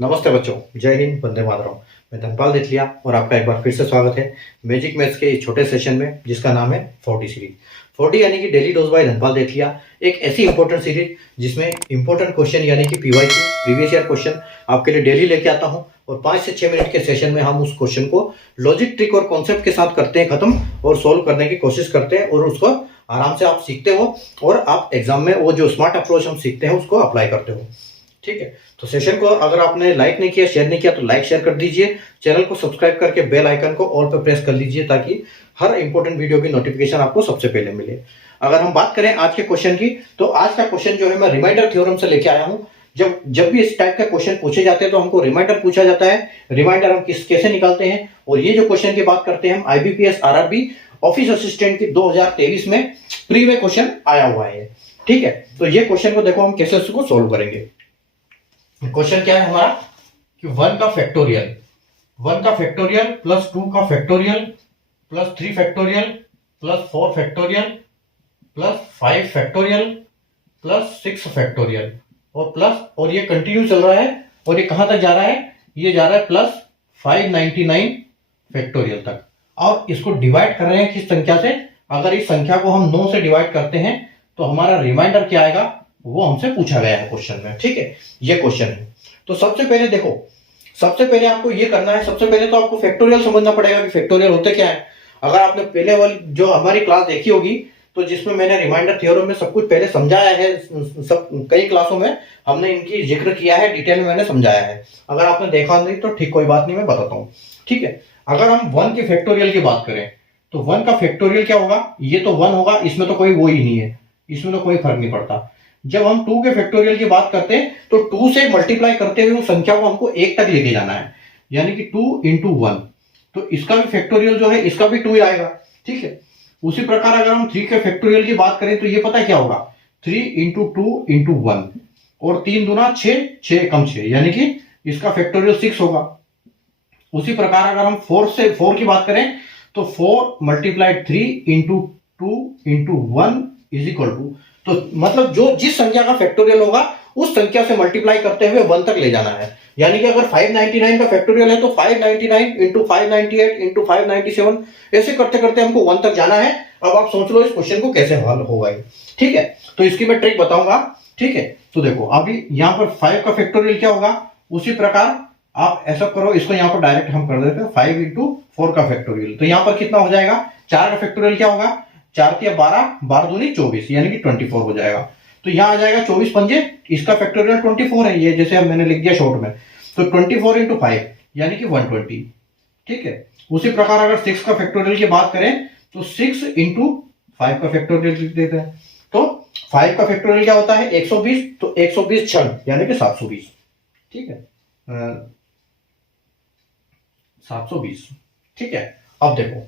नमस्ते बच्चों, जय हिंद, वंदे मातरम। मैं धनपाल देथलिया और आपका एक बार फिर से स्वागत है मैजिक मैथ्स के इस छोटे सेशन में जिसका नाम है 40 सीरीज। 40 यानी कि डेली डोज बाय धनपाल देथलिया, एक ऐसी इंपॉर्टेंट सीरीज जिसमें इंपॉर्टेंट क्वेश्चन यानी कि पीवाईक्यू प्रीवियस ईयर क्वेश्चन आपके लिए डेली लेके आता हूं और 5 से 6 मिनट के सेशन में हम उस क्वेश्चन को लॉजिक, ट्रिक और कॉन्सेप्ट के साथ करते हैं खत्म और सोल्व करने की कोशिश करते हैं और उसको आराम से आप सीखते हो और आप एग्जाम में वो जो स्मार्ट अप्रोच हम सीखते हैं उसको अप्लाई करते हो। ठीक है, तो सेशन को अगर आपने लाइक नहीं किया, शेयर नहीं किया तो लाइक शेयर कर दीजिए। चैनल को सब्सक्राइब करके बेल आइकन को ऑल पे प्रेस कर लीजिए ताकि हर इंपॉर्टेंट वीडियो की नोटिफिकेशन आपको सबसे पहले मिले। अगर हम बात करें आज के क्वेश्चन की, तो आज का क्वेश्चन जो है मैं रिमाइंडर थ्योरम से लेके आया हूं। जब भी इस टाइप का क्वेश्चन पूछे जाते हैं तो हमको रिमाइंडर पूछा जाता है। रिमाइंडर हम कैसे निकालते हैं, और ये जो क्वेश्चन की बात करते हैं हम आईबीपीएस आरआरबी ऑफिस असिस्टेंट की 2023 में प्री में क्वेश्चन आया हुआ है। ठीक है, तो ये क्वेश्चन को देखो हम कैसे उसको सोल्व करेंगे। क्वेश्चन क्या है हमारा कि 1 का फैक्टोरियल प्लस 2 का factorial plus 3 factorial plus 4 factorial plus 5 factorial plus 6 factorial और ये कंटिन्यू चल रहा है और ये कहां तक जा रहा है, ये जा रहा है प्लस 599 फैक्टोरियल तक। और इसको डिवाइड कर रहे हैं किस संख्या से, अगर इस संख्या को हम 9 से डिवाइड करते हैं तो हमारा रिमाइंडर क्या आएगा वो हमसे पूछा गया है क्वेश्चन में। ठीक है, ये क्वेश्चन है। तो सबसे पहले देखो, सबसे पहले आपको ये करना है, सबसे पहले तो आपको फैक्टोरियल समझना पड़ेगा कि फैक्टोरियल होते क्या है। अगर आपने पहले वाली जो हमारी क्लास देखी होगी तो जिसमें मैंने रिमाइंडर थ्योरम में सब कुछ पहले समझाया है, सब कई क्लासों में हमने इनकी जिक्र किया है, डिटेल में मैंने समझाया है। अगर आपने देखा नहीं तो ठीक, कोई बात नहीं, मैं बताता हूँ। ठीक है, अगर हम 1 के फैक्टोरियल की बात करें तो 1 का फैक्टोरियल क्या होगा, ये तो 1 होगा, इसमें तो कोई वो ही नहीं है, इसमें तो कोई फर्क नहीं पड़ता। जब हम 2 के फैक्टोरियल की बात करते हैं तो 2 से मल्टीप्लाई करते हुए उस संख्या को हमको 1 तक लेके जाना है, यानी कि 2 इंटू 1। तो इसका भी फैक्टोरियल जो है इसका भी 2 ही आएगा। ठीक है, उसी प्रकार अगर हम 3 के फैक्टोरियल की बात करें तो ये पता क्या होगा, 3 इंटू 2 इंटू 1 और 3 दूना 6, 6 कम 6, यानी कि इसका फैक्टोरियल 6 होगा। उसी प्रकार अगर हम 4 की बात करें तो 4 multiplied 3 into 2 into 1 is equal to, तो मतलब जो जिस संख्या का फैक्टोरियल होगा उस संख्या से मल्टीप्लाई करते हुए 1 तक ले जाना है। यानी कि अगर 599 का फैक्टोरियल है तो 599 इंटू 598 इंटू 597 ऐसे करते करते हमको 1 तक जाना है। अब आप सोच लो इस क्वेश्चन को कैसे हल होगा। ठीक है, तो इसकी मैं ट्रिक बताऊंगा। ठीक है, तो देखो अभी यहां पर 5 का फैक्टोरियल क्या होगा, उसी प्रकार आप ऐसा करो, इसको यहां पर डायरेक्ट हम कर देते हैं 5 इंटू 4 का फैक्टोरियल। तो यहां पर कितना हो जाएगा, 4 का फैक्टोरियल क्या होगा, 4 के 12, 12 दूनी 24, यानी कि 24 हो जाएगा। तो यहां आ जाएगा 24 पंजे, इसका फैक्टोरियल 24 है, ये जैसे मैंने लिख दिया शॉर्ट में। तो 24 इंटू 5 यानी कि 120। ठीक है, उसी प्रकार अगर 6 का फैक्टोरियल की बात करें तो 6 इंटू 5 का फैक्टोरियल लिख देते हैं। तो 5 का फैक्टोरियल क्या होता है 120, तो 120 क्षण यानी कि 720। ठीक है, 720। ठीक है, अब देखो,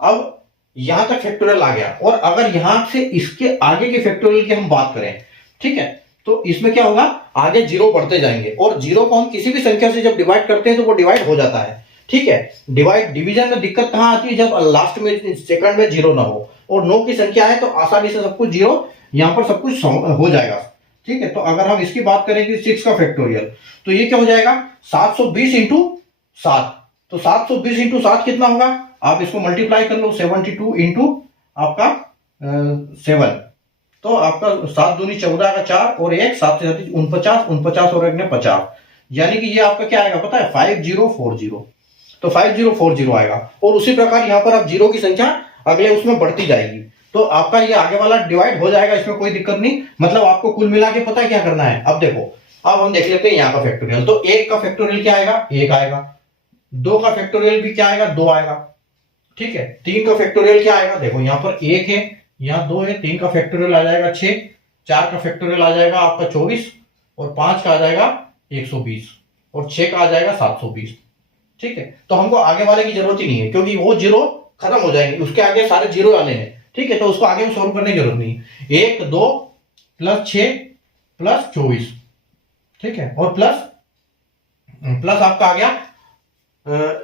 अब यहां तक फैक्टोरियल आ गया और अगर यहां से इसके आगे के फैक्टोरियल की हम बात करें, ठीक है, तो इसमें क्या होगा, आगे जीरो बढ़ते जाएंगे और जीरो को हम किसी भी संख्या से जब डिवाइड करते हैं तो वो डिवाइड हो जाता है। ठीक है, डिवीजन में दिक्कत कहां आती है, जब लास्ट में सेकंड में जीरो ना हो, और 9 की संख्या है तो आसानी से सब कुछ जीरो, यहां पर सब कुछ हो जाएगा। ठीक है, तो अगर हम इसकी बात करें कि 6 का फैक्टोरियल, तो ये क्या हो जाएगा 720 इंटू 7। तो 720 इंटू 7 कितना होगा, आप इसको मल्टीप्लाई कर लो, 72 इंटू आपका 7, तो आपका 7 दूनी 14 का 4 और 1 7 से 49, 49 और 1 ने 50, यानी कि ये आपका क्या आएगा पता है 5040। तो 5040 आएगा। और उसी प्रकार यहां पर आप जीरो की संख्या अगले उसमें बढ़ती जाएगी, तो आपका ये आगे वाला डिवाइड हो जाएगा, इसमें कोई दिक्कत नहीं। मतलब आपको कुल मिला के पता है क्या करना है। अब देखो, अब हम देख लेते हैं यहाँ का फैक्टोरियल। तो 1 का फैक्टोरियल क्या आएगा, 1 आएगा। 2 का फैक्टोरियल भी क्या आएगा, 2 आएगा। ठीक है, 3 का फैक्टोरियल क्या आएगा, देखो यहाँ पर 1 है, यहाँ 2 है, 3 का फैक्टोरियल आ जाएगा 6, 4 का फैक्टोरियल आ जाएगा आपका 24 और 5 का आ जाएगा 120 और 6 का आ जाएगा 720। ठीक है, तो हमको आगे वाले की जरूरत ही नहीं है क्योंकि वो जीरो खत्म हो जाएंगे, उसके आगे सारे जीरो आने हैं। ठीक है, तो उसको आगे में सॉल्व करने की जरूरत नहीं। 1 2 प्लस 6 प्लस 24, ठीक है, और प्लस आपका आ गया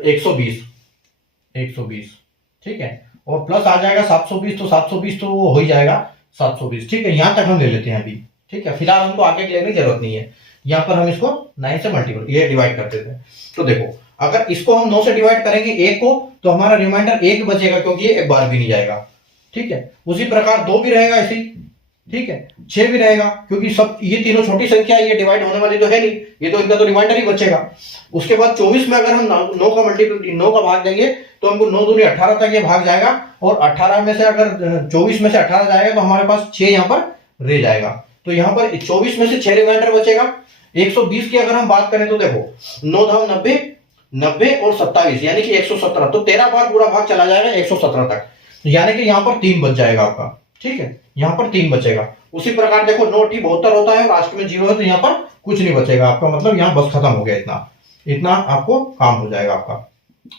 120। ठीक है, और प्लस आ जाएगा 720, तो 720 तो वो हो ही जाएगा 720। ठीक है, यहां तक हम ले लेते हैं अभी। ठीक है, फिलहाल हमको आगे लेने की जरूरत नहीं है। यहाँ पर हम इसको 9 से मल्टीपल ये डिवाइड करते थे। तो देखो अगर इसको हम 9 से डिवाइड करेंगे 1 को, तो हमारा रिमाइंडर 1 बचेगा, क्योंकि ये एक बार भी नहीं जाएगा। ठीक है, उसी प्रकार 2 भी रहेगा ऐसे ही। ठीक है, 6 भी रहेगा, क्योंकि सब ये तीनों छोटी संख्या है, ये डिवाइड होने वाली तो है नहीं, ये तो इनका तो रिमाइंडर ही बचेगा। उसके बाद 24 में अगर हम 9 का मल्टीपल 9 का भाग देंगे तो हमको 9 दूनी 18 तक ये भाग जाएगा, और 18 में से अगर 24 में से 18 जाएगा तो हमारे पास 6 यहाँ पर रह जाएगा। तो यहाँ पर 24 में से 6 रिमाइंडर बचेगा। 120 की अगर हम बात करें तो देखो 9 धाम 90, 90 और 27 यानी कि 117, तो 13 बार पूरा भाग चला जाएगा 117 तक, यानी कि यहाँ पर 3 बच जाएगा आपका। ठीक है, यहाँ पर 3 बचेगा। उसी प्रकार देखो 9 टी 72 होता है, लास्ट में 0 है, तो यहाँ पर कुछ नहीं बचेगा आपका, मतलब यहाँ बस खत्म हो गया, इतना इतना आपको काम हो जाएगा आपका।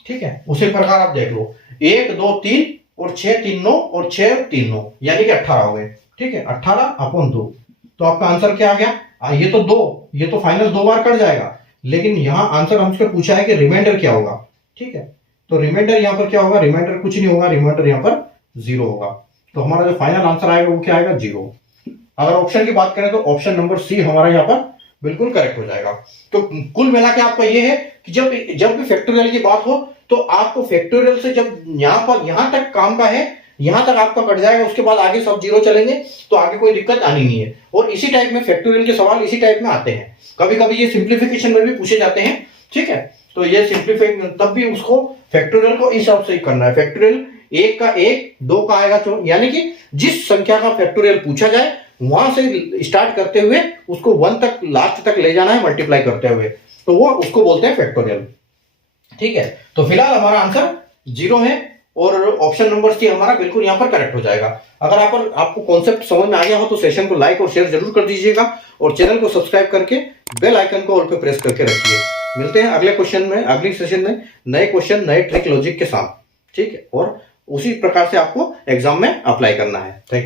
ठीक है, उसी प्रकार आप देख लो 1 2 3 और 6 3 9 और 6 3 9 यानी कि 18 हो गए। ठीक है, 18/2, तो आपका आंसर क्या आ गया? ये तो 2, ये तो फाइनल 2 बार कट जाएगा, लेकिन यहाँ आंसर हमसे पूछा है कि रिमाइंडर क्या होगा। ठीक है, तो रिमाइंडर यहाँ पर क्या होगा? रिमाइंडर कुछ नहीं होगा, रिमाइंडर यहाँ पर 0 होगा। तो हमारा जो फाइनल आंसर आएगा वो क्या आएगा? 0। अगर ऑप्शन की बात करें तो ऑप्शन नंबर सी हमारा यहाँ पर बिल्कुल करेक्ट हो जाएगा। तो कुल मिला के आपका ये है कि जब भी फैक्टोरियल की बात हो तो आपको फैक्टोरियल से जब यहां तक काम का है, यहां तक आपका कट जाएगा, उसके बाद आगे सब 0 चलेंगे, तो आगे कोई दिक्कत आनी नहीं है। और इसी टाइप में फैक्टोरियल के सवाल इसी टाइप में आते हैं, कभी कभी ये सिंप्लीफिकेशन में भी पूछे जाते हैं। ठीक है, तो ये सिंप्लीफाई तब भी उसको फैक्टोरियल को इस हिसाब से ही करना है। फैक्टोरियल 1 का 1, 2 का आएगा 4, यानी कि जिस संख्या का फैक्टोरियल पूछा जाए वहां से स्टार्ट करते हुए उसको 1 तक लास्ट तक ले जाना है मल्टीप्लाई करते हुए, तो वो उसको बोलते हैं फैक्टोरियल। ठीक है, तो फिलहाल हमारा आंसर 0 है और ऑप्शन नंबर सी हमारा बिल्कुल यहां पर करेक्ट हो जाएगा। अगर आपको कॉन्सेप्ट समझ में आ गया हो तो सेशन को लाइक और शेयर जरूर कर दीजिएगा, और चैनल को सब्सक्राइब करके बेल आइकन को ऑल पे प्रेस करके रखिए। मिलते हैं अगले क्वेश्चन में, अगले सेशन में नए क्वेश्चन, नए ट्रिक लॉजिक के साथ। ठीक है, और उसी प्रकार से आपको एग्जाम में अप्लाई करना है। Thank you.